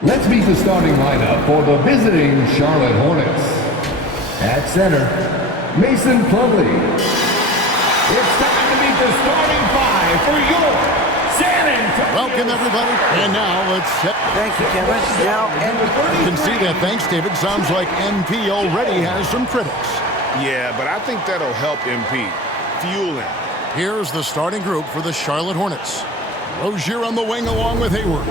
Let's meet the starting lineup for the visiting Charlotte Hornets. At center, Mason Plumlee. It's time to meet the starting five for your San Antonio. Welcome, everybody. And now let's set. Thank you, Kevin. Now, You can see that. Thanks, David. Sounds like MP already has some critics. Yeah, but I think that'll help MP. Fuel him. Here's the starting group for the Charlotte Hornets. Rozier on the wing along with Hayward.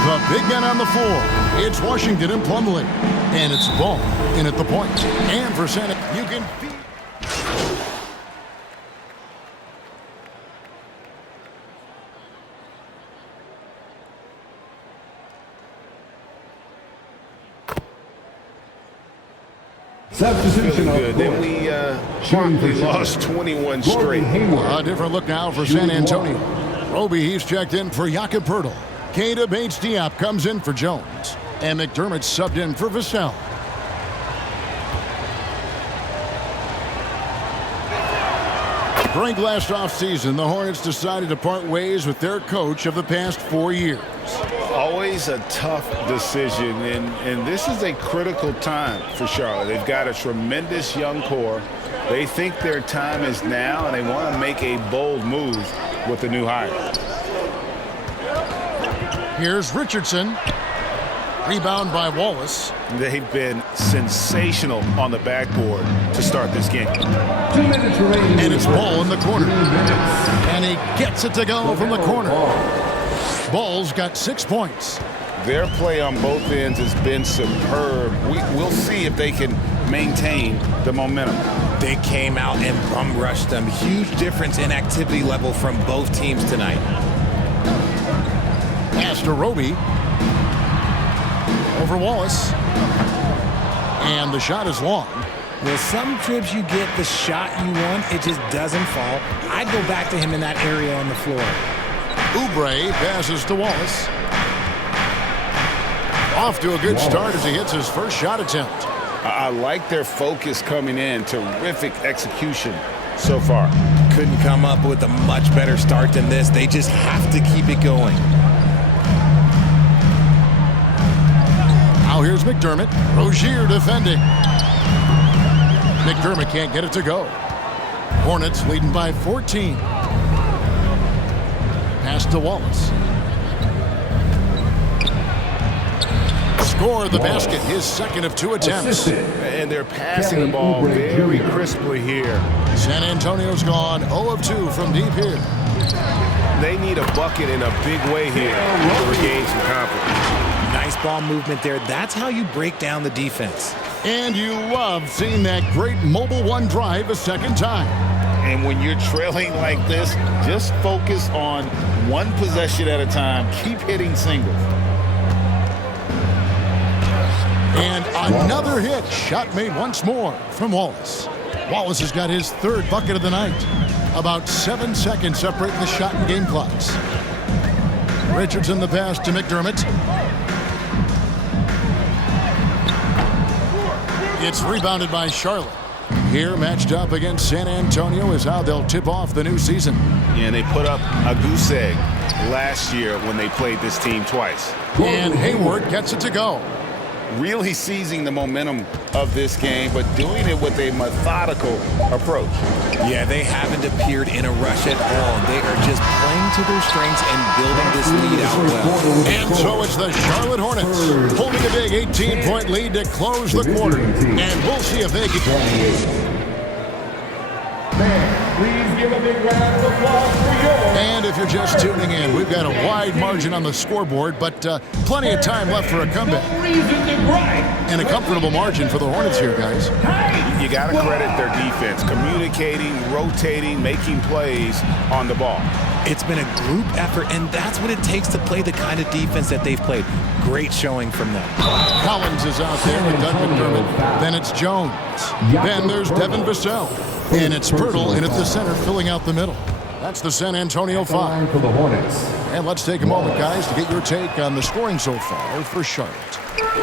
The big men on the floor. It's Washington and Plumlee. And it's Ball in at the point. And for Santa, you can beat. Substitution Really good. Then we lost 21 straight. A different look now for San Antonio. Roby, he's checked in for Jakob Poeltl. Keita Bates-Diop comes in for Jones. And McDermott subbed in for Vassell. During last offseason, the Hornets decided to part ways with their coach of the past 4 years. Always a tough decision, and this is a critical time for Charlotte. They've got a tremendous young core. They think their time is now, and they want to make a bold move with the new hire. Here's Richardson. Rebound by Wallace. They've been sensational on the backboard to start this game. 2 minutes remaining. And it's Ball in the corner. And he gets it to go from the corner. Ball's got 6 points. Their play on both ends has been superb. We'll see if they can maintain the momentum. They came out and bum rushed them. Huge difference in activity level from both teams tonight. Pass to Roby. Over Wallace. And the shot is long. Well, some trips you get the shot you want, it just doesn't fall. I'd go back to him in that area on the floor. Oubre passes to Wallace. Off to a good start as he hits his first shot attempt. I like their focus coming in. Terrific execution so far. Couldn't come up with a much better start than this. They just have to keep it going. Now here's McDermott. Rozier defending. McDermott can't get it to go. Hornets leading by 14. Pass to Wallace. Score the basket, his second of 2 attempts. And they're passing the ball very crisply here. San Antonio's gone 0 of 2 from deep here. They need a bucket in a big way here to regain some confidence. Nice ball movement there. That's how you break down the defense. And you love seeing that great mobile one drive a second time. And when you're trailing like this, just focus on one possession at a time. Keep hitting singles. And another hit. Shot made once more from Wallace. Wallace has got his 3rd bucket of the night. About 7 seconds separating the shot and game clocks. Richardson the pass to McDermott. It's rebounded by Charlotte. Here matched up against San Antonio is how they'll tip off the new season. And they put up a goose egg last year when they played this team twice. And Hayward gets it to go. Really seizing the momentum of this game, but doing it with a methodical approach. Yeah, they haven't appeared in a rush at all. They are just playing to their strengths and building this lead out well. And so it's the Charlotte Hornets holding a big 18-point lead to close the quarter. And we'll see if they can. Please give a big round of applause for yours. And if you're just tuning in, we've got a wide margin on the scoreboard, but plenty of time left for a comeback. And a comfortable margin for the Hornets here, guys. You got to credit their defense, communicating, rotating, making plays on the ball. It's been a group effort, and that's what it takes to play the kind of defense that they've played. Great showing from them. Collins is out there with Doug McDermott. Then it's Jones. Then there's Devin Vassell. And it's Poeltl in at the center, filling out the middle. That's the San Antonio 5. For the Hornets. And let's take a moment, guys, to get your take on the scoring so far for Charlotte.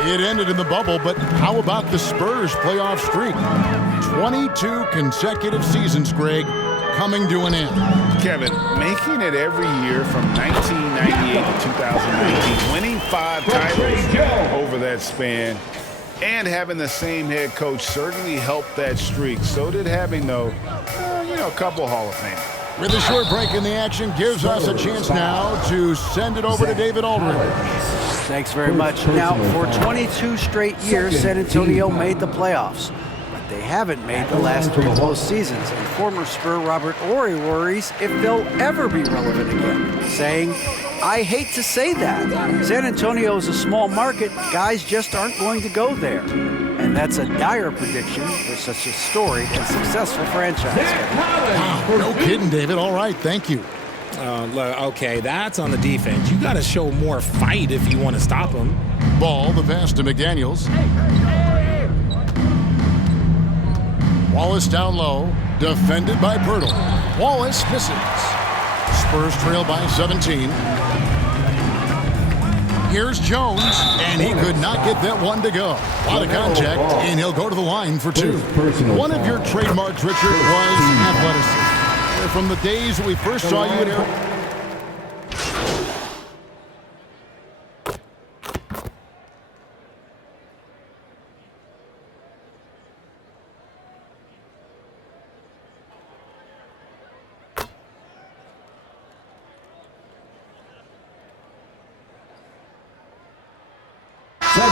It ended in the bubble, but how about the Spurs playoff streak? 22 consecutive seasons, Greg. coming to an end. Kevin, making it every year from 1998 to 2019, winning 5 titles over that span, and having the same head coach certainly helped that streak. So did having, though, a couple Hall of Fame. With a short break in the action, gives us a chance now to send it over to David Aldridge. Thanks very much. Now, for 22 straight years, San Antonio made the playoffs. But they haven't made the last 3 postseasons. And former Spur Robert Ory worries if they'll ever be relevant again, saying, I hate to say that. San Antonio is a small market. Guys just aren't going to go there. And that's a dire prediction for such a storied and successful franchise. Wow, no kidding, David. All right, thank you. Okay, that's on the defense. You got to show more fight if you want to stop them. Ball, the pass to McDaniels. Wallace down low, defended by Pirtle. Wallace misses. Spurs trail by 17. Here's Jones, and he could not get that one to go. A lot of contact, and he'll go to the line for 2. One of your trademarks, Richard, was athleticism. From the days we first saw you in Arizona. So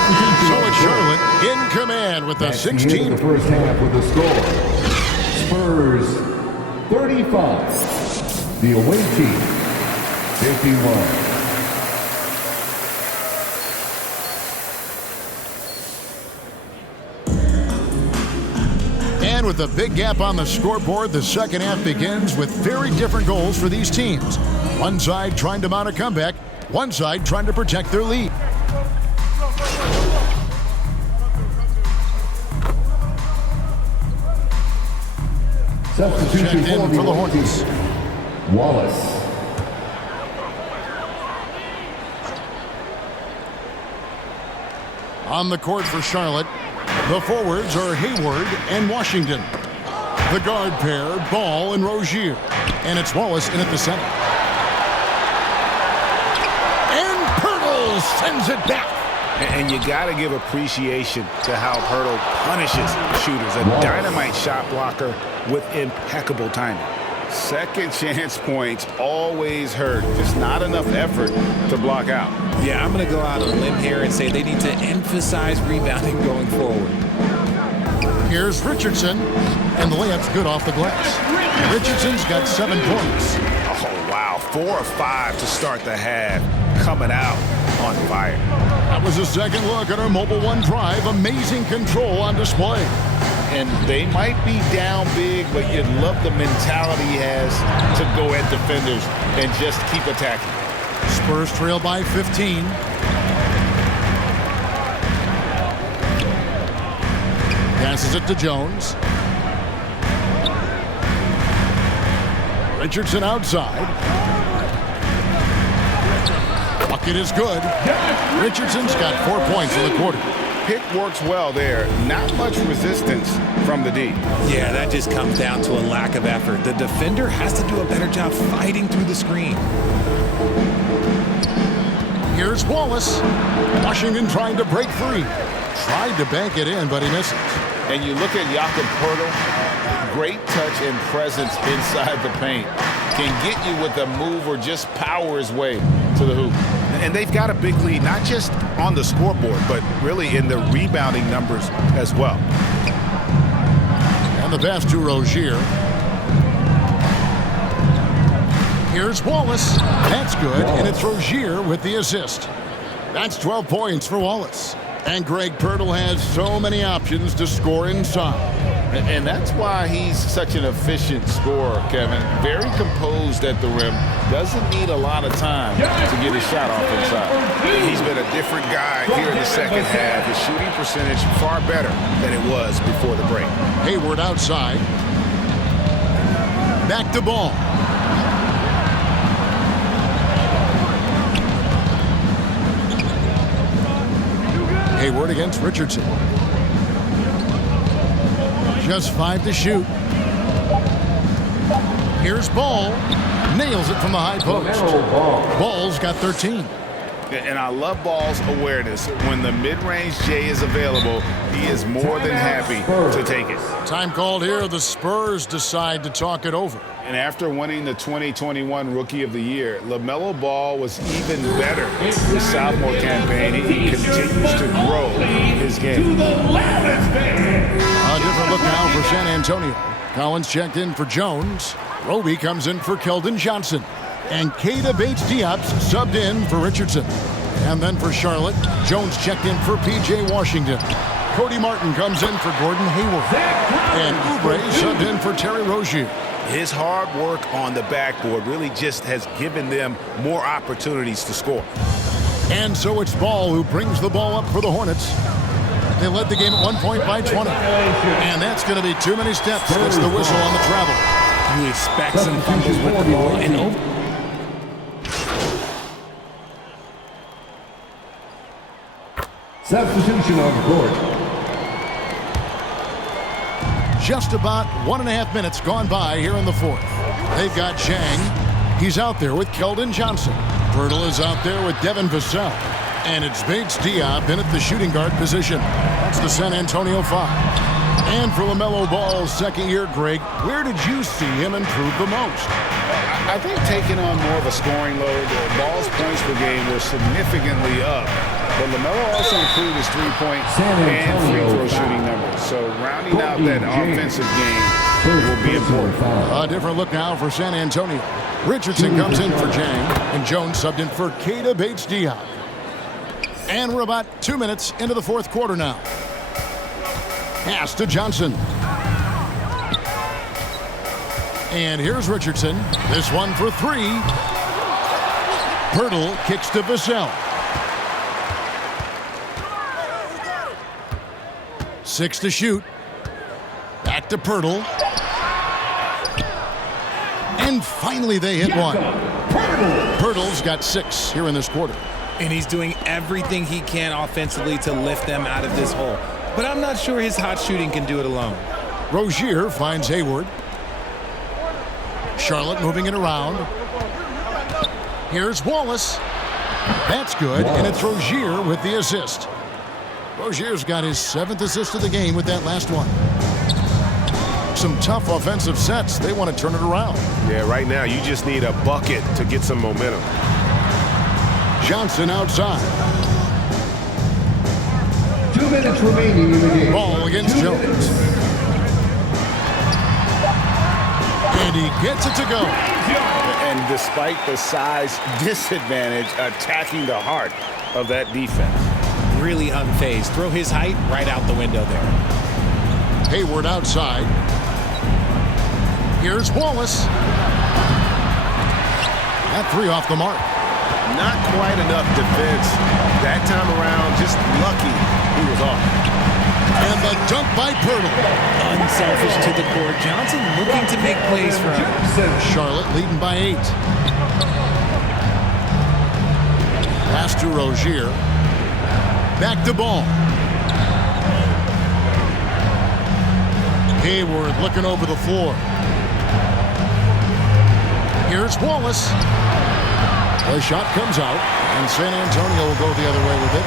it's Charlotte in command with the 16th. The first half with the score. Spurs 35. The away team 51. And with a big gap on the scoreboard, the second half begins with very different goals for these teams. One side trying to mount a comeback, one side trying to protect their lead. Substitution Checked in for the Hornets. Wallace. On the court for Charlotte, the forwards are Hayward and Washington. The guard pair, Ball and Rozier. And it's Wallace in at the center. And Pirtle sends it back. And you got to give appreciation to how Pirtle punishes shooters. A dynamite shot blocker with impeccable timing. Second chance points always hurt. Just not enough effort to block out. Yeah, I'm going to go out on a limb here and say they need to emphasize rebounding going forward. Here's Richardson, and the layup's good off the glass. Richardson's got 7 points. Oh, wow. 4 of 5 to start the half. Coming out on fire. That was a second look at our Mobile One drive. Amazing control on display. And they might be down big, but you'd love the mentality he has to go at defenders and just keep attacking. Spurs trail by 15. Passes it to Jones. Richardson outside. Bucket is good. Richardson's got 4 points in the quarter. Pick works well there. Not much resistance from the D. Yeah, that just comes down to a lack of effort. The defender has to do a better job fighting through the screen. Here's Wallace. Washington trying to break free. Tried to bank it in, but he misses. And you look at Jakob Poeltl, great touch and presence inside the paint. Can get you with a move or just power his way to the hoop. And they've got a big lead, not just on the scoreboard, but really in the rebounding numbers as well. And the pass to Rozier. Here's Wallace. That's good, and it's Rozier with the assist. That's 12 points for Wallace. And Greg Pirtle has so many options to score inside. And that's why he's such an efficient scorer, Kevin. Very composed at the rim. Doesn't need a lot of time to get his shot off inside. He's been a different guy here in the second half. His shooting percentage far better than it was before the break. Hayward outside. Back to Ball. Hayward against Richardson. Just 5 to shoot. Here's Ball. Nails it from the high post. Ball's got 13. And I love Ball's awareness. When the mid-range J is available, he is more than happy to take it. Time called here. The Spurs decide to talk it over. And after winning the 2021 Rookie of the Year, LaMelo Ball was even better his sophomore campaign. He continues to grow his game. A different look now for San Antonio. Collins checked in for Jones. Roby comes in for Keldon Johnson. And Keita Bates-Diop's subbed in for Richardson. And then for Charlotte, Jones checked in for P.J. Washington. Cody Martin comes in for Gordon Hayward. And Oubre subbed in for Terry Rozier. His hard work on the backboard really just has given them more opportunities to score. And so it's Ball who brings the ball up for the Hornets. They led the game at 1 point by 20. And that's going to be too many steps. That's the whistle on the travel. You expect some fumbles with the ball and Substitution on the court. Just about 1.5 minutes gone by here in the fourth. They've got Chang. He's out there with Keldon Johnson. Pirtle is out there with Devin Vassell. And it's Bates-Diop in at the shooting guard position. That's the San Antonio 5. And for LaMelo Ball's second year, Greg, where did you see him improve the most? I think taking on more of a scoring load, Ball's points per game were significantly up. But LaMelo also improved his three-point and free-throw shooting numbers. So rounding out that offensive game will be important. A different look now for San Antonio. Richardson comes in for Jang, and Jones subbed in for Keita Bates-Diop. And we're about 2 minutes into the fourth quarter now. Pass to Johnson. And here's Richardson. This one for three. Pirtle kicks to Vassell. 6 to shoot. Back to Pirtle. And finally they hit one. Pirtle's got 6 here in this quarter. and he's doing everything he can offensively to lift them out of this hole. But I'm not sure his hot shooting can do it alone. Rozier finds Hayward. Charlotte moving it around. Here's Wallace. That's good, and it's Rozier with the assist. Rozier's got his 7th assist of the game with that last one. Some tough offensive sets. They want to turn it around. Yeah, right now you just need a bucket to get some momentum. Johnson outside. 2 minutes remaining in the game. Ball against Jones. And he gets it to go. And despite the size disadvantage, attacking the heart of that defense. Really unfazed. Throw his height right out the window there. Hayward outside. Here's Wallace. That 3 off the mark. Not quite enough defense that time around. Just lucky he was off. And the dunk by Pirtle. Unselfish to the court. Johnson looking to make plays for him. Charlotte leading by 8. Pass to Rozier. Back to Ball. Hayward looking over the floor. Here's Wallace. The shot comes out, and San Antonio will go the other way with it.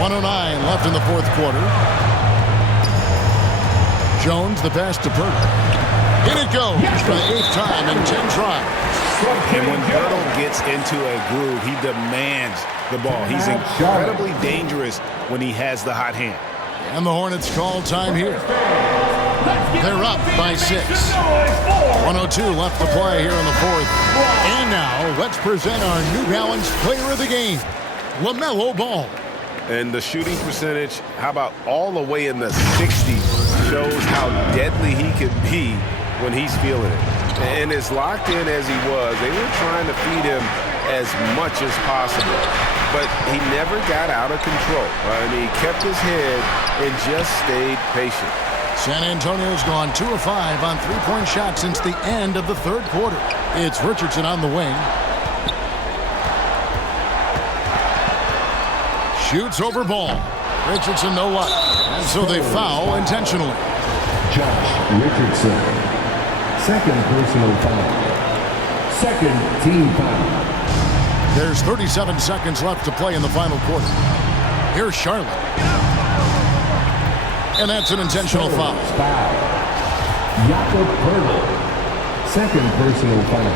1:09 left in the fourth quarter. Jones, the pass to Pirtle. In it goes for the 8th time in 10 tries. And when Pirtle gets into a groove, he demands the ball. He's incredibly dangerous when he has the hot hand. And the Hornets call time here. They're up by 6. 1:02 left to play here in the fourth. And now let's present our New Balance player of the game, LaMelo Ball. And the shooting percentage, how about all the way in the 60s, shows how deadly he can be when he's feeling it. And as locked in as he was, they were trying to feed him as much as possible. But he never got out of control. I mean, he kept his head and just stayed patient. San Antonio's gone 2 of 5 on 3-point shots since the end of the third quarter. It's Richardson on the wing. Shoots over Ball. Richardson no luck. And so they foul intentionally. Josh Richardson. Second personal foul. Second team foul. There's 37 seconds left to play in the final quarter. Here's Charlotte. And that's an intentional foul. Jakob Poeltl. Second personal foul.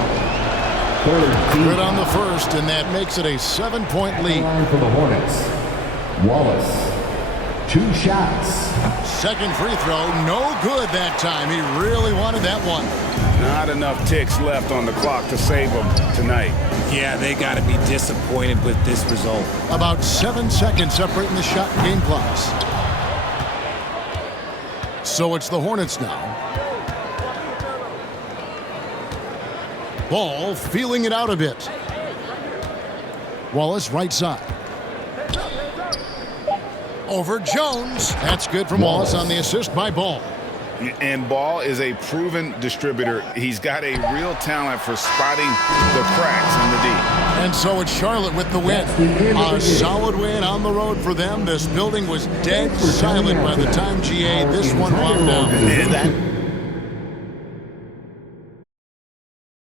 Third team. Good on the first, and that makes it a 7-point lead. Line for the Hornets. Wallace. 2 shots. Second free throw, no good that time. He really wanted that one. Not enough ticks left on the clock to save them tonight. Yeah, they got to be disappointed with this result. About 7 seconds separating the shot and game clocks. So it's the Hornets now. Ball feeling it out a bit. Wallace right side. Over Jones. That's good from Wallace on the assist by Ball. And Ball is a proven distributor. He's got a real talent for spotting the cracks in the D. And so it's Charlotte with the win. A solid win on the road for them. This building was dead silent by the time GA this one wound down.